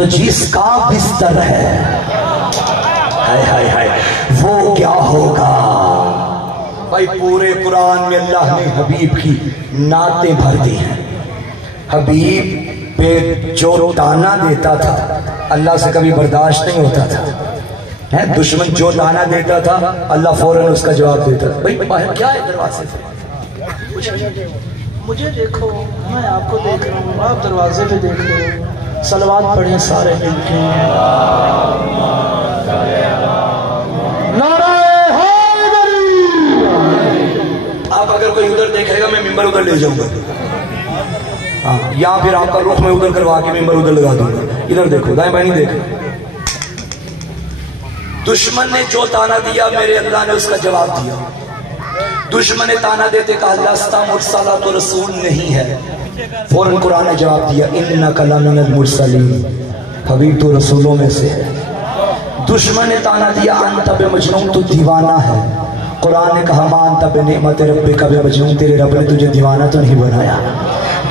تو جس کا بستر ہے ہائے ہائے ہائے وہ کیا ہوگا؟ بھائی پورے قرآن میں اللہ نے حبیب کی نعتیں بھر دی ہیں. حبیب پہ جو تانا دیتا تھا اللہ سے کبھی برداشت نہیں ہوتا تھا. دشمن جو تانا دیتا تھا اللہ فوراً اس کا جواب دیتا تھا. بھائی باہر کیا ہے دروازے سے؟ مجھے دیکھو، میں آپ کو دیکھ رہا ہوں، آپ دروازے پہ دیکھ رہے ہو. صلوات پڑھیں سارے مل کے. نعرہ حیدری. آپ اگر کوئی ادھر دیکھے گا میں ممبر ادھر لے جاؤں گا، ہاں، یا پھر آپ کا رخ میں ادھر کروا کے ممبر ادھر لگا دوں گا. ادھر دیکھو، دائیں بائیں نہیں دیکھو. دشمن نے جو تانا دیا میرے اللہ نے اس کا جواب دیا. دشمن نے تانا دیتے کہا لستا مرسلہ تو رسول نہیں ہے، فوراً قرآن نے جواب دیا انک لمن المرسلین، حبیب تو رسولوں میں سے ہے. دشمن نے تانا دیا انت بمجنون، تو دیوانہ ہے. قرآن نے کہا ما انت بنعمت ربک بمجنون، تیرے رب نے تجھے دیوانہ تو نہیں بنایا.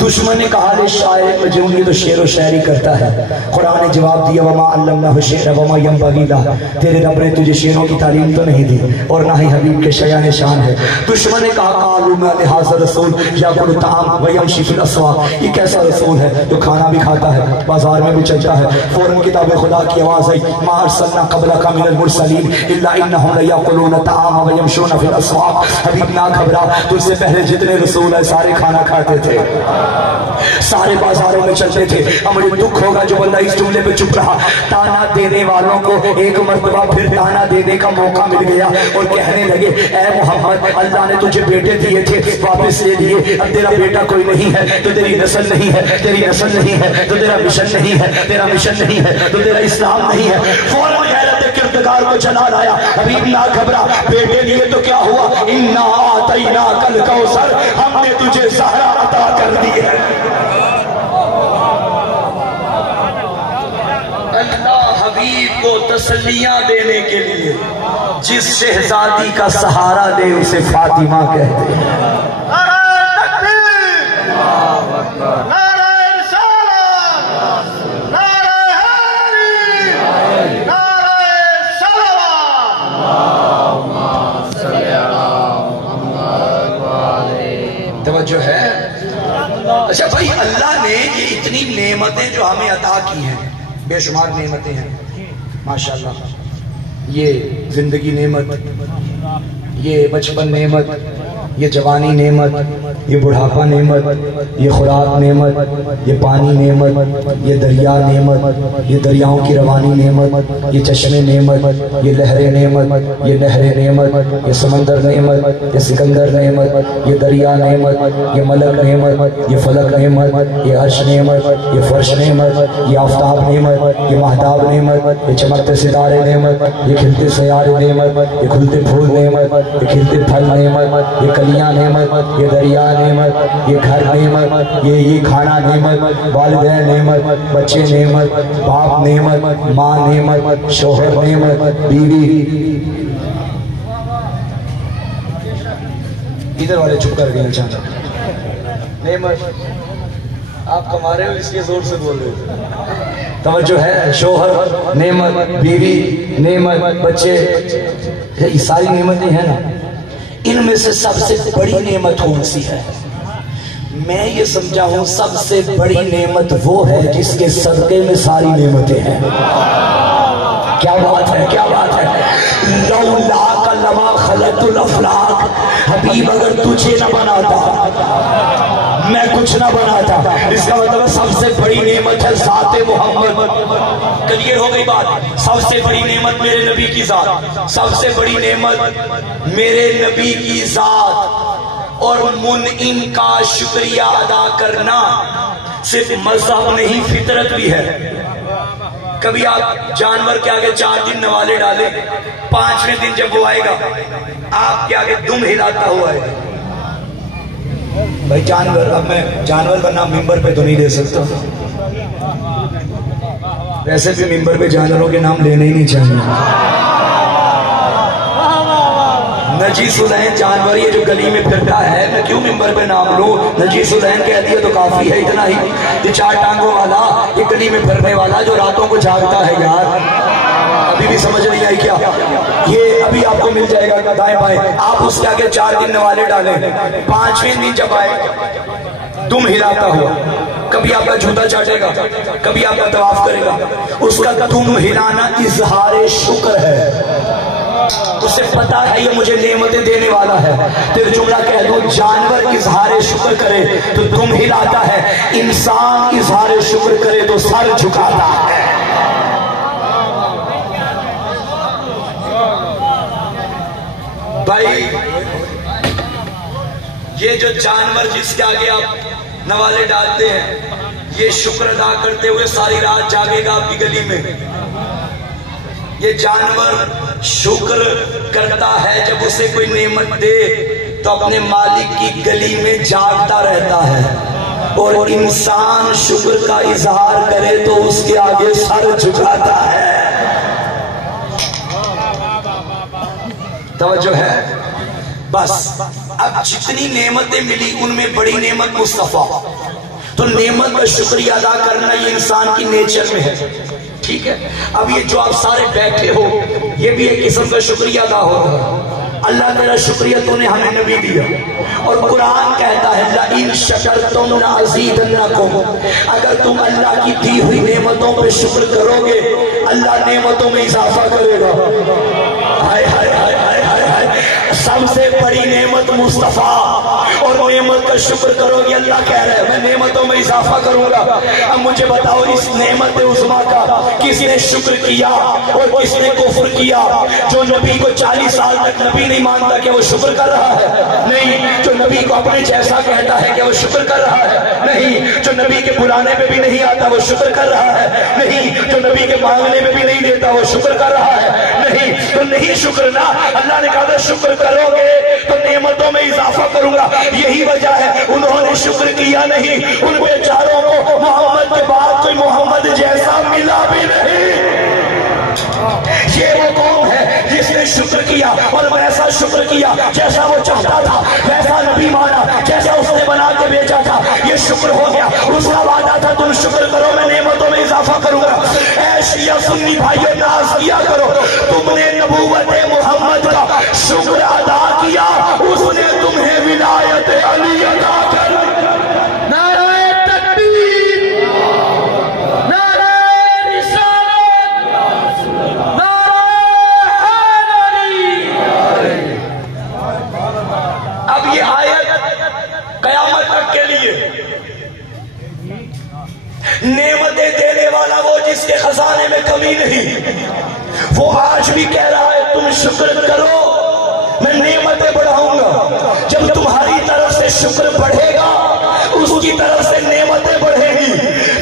دشمن نے کہا لے شاعر مجنون، یہ تو شعر و شاعری کرتا ہے. قرآن نے جواب دیا وما علمناہ الشعر وما ينبغي له، تیرے رب نے تجھے شعروں کی تعلیم تو نہیں دی اور نہ ہی حبیب کے شیان شان ہے. دشمن نے کہا قالوا ما لهذا الرسول يأكل الطعام ويمشي في الاسواق، یہ کیسا رسول ہے جو کھانا بھی کھاتا ہے بازار میں بھی چلتا ہے. فوراً کتاب خدا کی آواز آئی ما ارسلنا قبلک من المرسلین الا انهم ليأكلون الطعام ويمشون في الاسواق. حبیب نہ گھبرا، تجھ سے پہلے جتنے رسول ہیں سارے کھانا کھاتے تھے، سارے بازاروں میں چلتے تھے. اب مجھے دکھ ہوگا جو بندہ اس جملے پہ چپ رہا. تانا دینے والوں کو ایک مرتبہ پھر تانا دینے کا موقع مل گیا اور کہنے لگے اے محمد اللہ نے تجھے بیٹے دیے تھے واپس لے لیے، اب تیرا بیٹا کوئی نہیں ہے تو تیری نسل نہیں ہے، تیری نسل نہیں ہے تو تیرا مشن نہیں ہے، تیرا مشن نہیں ہے تو تیرا اسلام نہیں ہے. فوراً غیرت کردگار کو چلا لایا. حبیب نہ گھبرا، بیٹے لیے تو کیا ہوا انا اعطیناک الکوثر، ہم نے تجھے زہرا عطا کر دی ہے. اللہ حبیب کو تسلیاں دینے کے لیے جس شہزادی کا سہارا دے اسے فاطمہ کہتے ہیں. نعرہ تکبیر، نعرہ رسالت، نعرہ حیدری، نعرہ صلوات. توجہ ہے؟ اچھا بھائی اللہ نے یہ اتنی نعمتیں جو ہمیں عطا کی ہیں، بے شمار نعمتیں ہیں ماشاءاللہ. یہ زندگی نعمت، یہ بچپن نعمت، یہ جوانی نعمت، یہ بڑھاپا نعمت، یہ خوراک نعمت، یہ پانی نعمت، یہ دریا نعمت، یہ دریاؤں کی روانی نعمت، یہ چشمے نعمت، یہ لہریں نعمت، یہ نہریں نعمت، یہ سمندر نعمت، یہ سکندر نعمت، یہ دریا نعمت، یہ ملک نعمت، یہ فلک نعمت، یہ عرش نعمت، یہ فرش نعمت، یہ آفتاب نعمت، یہ مہتاب نعمت، یہ چمکتے ستارے نعمت، یہ کھلتے سیارے نعمت، یہ کھلتے پھول نعمت، یہ کھلتے پھل نعمت، یہ کلیاں نعمت، یہ دریا نعمت، یہ گھر نعمت، یہ کھانا نعمت، والدین نعمت، بچے نعمت، باپ نعمت، ماں نعمت، شوہر نعمت، بیوی. ادھر والے چپ کر گئے اچانک. نعمت آپ کما رہے ہو اس لیے زور سے بول رہے ہو. توجہ ہے؟ شوہر نعمت، بیوی نعمت، بچے، یہ ساری نعمتیں ہیں نا. ان میں سے سب سے بڑی نعمت کون سی ہے؟ میں یہ سمجھا ہوں سب سے بڑی نعمت وہ ہے جس کے صدقے میں ساری نعمتیں ہیں. کیا بات ہے، کیا بات ہے. لولاک لما خلقت الافلاک، حبیب اگر تجھے نہ بناتا میں کچھ نہ بناتا. اس کا مطلب سب سے بڑی نعمت ہے ذات محمد. کلیئر ہو گئی بات؟ سب سے بڑی نعمت میرے نبی کی ذات، سب سے بڑی نعمت میرے نبی کی ذات. اور منعم کا شکریہ ادا کرنا صرف مذہب نہیں فطرت بھی ہے. کبھی آپ جانور کے آگے 4 دن نوالے ڈالیں، 5ویں دن جب وہ آئے گا آپ کے آگے دم ہلاتا ہوا ہے. بھائی جانور، اب میں جانور کا نام ممبر پہ تو نہیں دے سکتا، ویسے بھی ممبر پہ جانوروں کے نام لینے ہی نہیں چاہیے. نجیس العین جانور یہ جو گلی میں پھرتا ہے، میں کیوں ممبر پہ نام لوں؟ نجیس العین کہہ دیا تو کافی ہے، اتنا ہی، یہ 4 ٹانگوں والا، یہ گلی میں پھرنے والا جو راتوں کو جاگتا ہے یار، ابھی بھی سمجھ نہیں آئی کیا؟ یہ ابھی آپ کو مل جائے گا دائیں بائیں، آپ اس کے آگے 4 گننے والے ڈالیں، 5ویں دن جب آئے تم ہلاتا ہوا، کبھی آپ کا جوتا چاٹے گا، کبھی آپ کا طواف کرے گا، اس کا تم ہلانا اظہار شکر ہے، اسے پتا ہے یہ مجھے نعمتیں دینے والا ہے۔ پھر جملہ کہہ دو، جانور اظہار شکر کرے تو تم ہلاتا ہے، انسان اظہار شکر کرے تو سر جھکاتا ہے۔ بھائی یہ جو جانور جس کے آگے آپ نوالے ڈالتے ہیں، یہ شکر ادا کرتے ہوئے ساری رات جاگے گا آپ کی گلی میں۔ یہ جانور شکر کرتا ہے جب اسے کوئی نعمت دے تو اپنے مالک کی گلی میں جاگتا رہتا ہے، اور انسان شکر کا اظہار کرے تو اس کے آگے سر جھکاتا ہے۔ توجہ ہے؟ بس اب جتنی نعمتیں ملی ان میں بڑی نعمت مصطفیٰ، تو نعمت کا شکریہ ادا کرنا یہ انسان کی نیچر میں ہے، ٹھیک ہے؟ اب یہ جو آپ سارے بیٹھے ہو، یہ بھی ایک قسم کا شکریہ ادا ہوگا۔ اللہ تیرا شکریہ تو نے ہمیں نبی دیا، اور قرآن کہتا ہے لَإِن شَكَرْتُمْ لَأَزِيدَنَّكُمْ، اگر تم اللہ کی دی ہوئی نعمتوں پہ شکر کرو گے اللہ نعمتوں میں اضافہ کرے گا۔ ہائے ہائے ہائے ہائے ہائے، سب سے بڑی نعمت مصطفیٰ، اور نعمت کا شکر کرو گے اللہ کہہ رہا ہے میں نعمتوں میں اضافہ کروں گا۔ اب مجھے بتاؤ اس نعمت عظمیٰ کا کس نے شکر کیا اور کس نے کفر کیا؟ جو نبی کو 40 سال تک نبی نہیں مانتا کہ وہ شکر کر رہا ہے؟ نہیں۔ جو نبی کو اپنے جیسا کہتا ہے کہ وہ شکر کر رہا ہے؟ نہیں۔ جو نبی کے بلانے پہ بھی نہیں آتا وہ شکر کر رہا ہے؟ نہیں۔ جو نبی کے مانگنے میں بھی نہیں دیتا وہ شکر کر رہا ہے؟ نہیں۔ تو نہیں شکر نہ، اللہ نے کہا شکر کرو گے تو نعمتوں میں اضافہ کروں گا۔ یہی وجہ ہے انہوں نے شکر کیا نہیں، ان بیچاروں کو محمد کے بعد کوئی محمد جیسا ملا بھی نہیں۔ یہ وہ قوم ہے جس نے شکر کیا اور ویسا شکر کیا جیسا وہ چاہتا تھا، ویسا نبی مانا جیسا اس نے بنا کے بیچا تھا، یہ شکر ہو گیا۔ اس کا وعدہ تھا تم شکر کرو میں نعمتوں میں اضافہ کروں گا۔ اے شیعہ سنی بھائیوں ناز کیا کرو، تم نے نبوت محمد کا شکر ادا کیا، اس نے تمہیں ولایت علی عطا کر۔ نعمتیں دینے والا وہ جس کے خزانے میں کمی نہیں، وہ آج بھی کہہ رہا ہے تم شکر کرو میں نعمتیں بڑھاؤں گا۔ جب تمہاری طرف سے شکر بڑھے گا اس کی طرف سے نعمتیں بڑھیں گی۔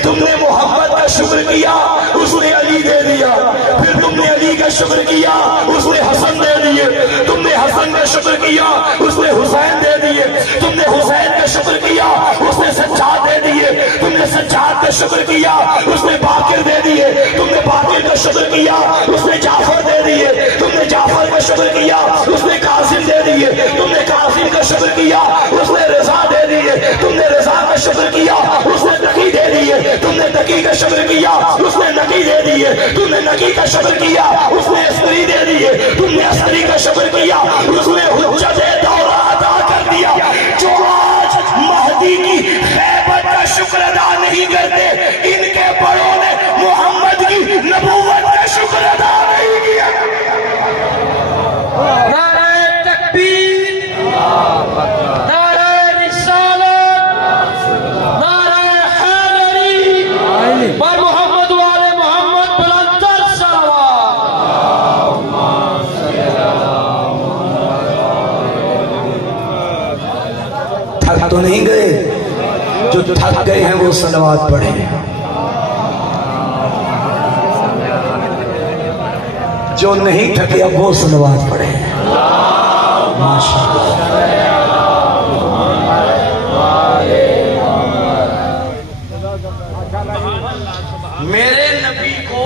تم نے محمد کا شکر کیا اس نے علی دے دیا، پھر تم نے علی کا شکر کیا اس نے حسن دے دیے، تم نے حسن کا شکر کیا اس نے حسین دے دیے، تم نے حسین کا شکر کیا اس نے سجاد دے دیے، تم نے سجاد کا شکر کیا اس نے باقر دے دیے، تم نے باقر کا شکر کیا اس نے جعفر دے دیے، تم نے جعفر کا شکر کیا اس نے قاسم دے دیے، تم نے قاسم کا شکر کیا اس نے رضا دے دیے، تم نے رضا کا شکر کیا اس نے تقی دے دیے، تم نے تقی کا شکر کیا اس نے نقی دے دیے، تم نے نقی کا شکر کیا اس نے عسکری دے دیے، تم نے عسکری کا شکر کیا اس نے حجت دورہ عطا کر دیا۔ جو آج مہدی کی غیبت کا شکر ادا نہیں کرتے ان کے بڑوں نے محمد کی نبوت کا شکر ادا نہیں کیا۔ نعرہ تکبیر، نعرہ رسالت، نعرہ حیدری، بر محمد والے محمد بلندر صلوات۔ تھک تو نہیں گئے؟ جو تھک گئے ہیں وہ صلوات پڑھیں، جو نہیں تھکے اب وہ صلوات پڑھیں۔ ماشاءاللہ۔ میرے نبی کو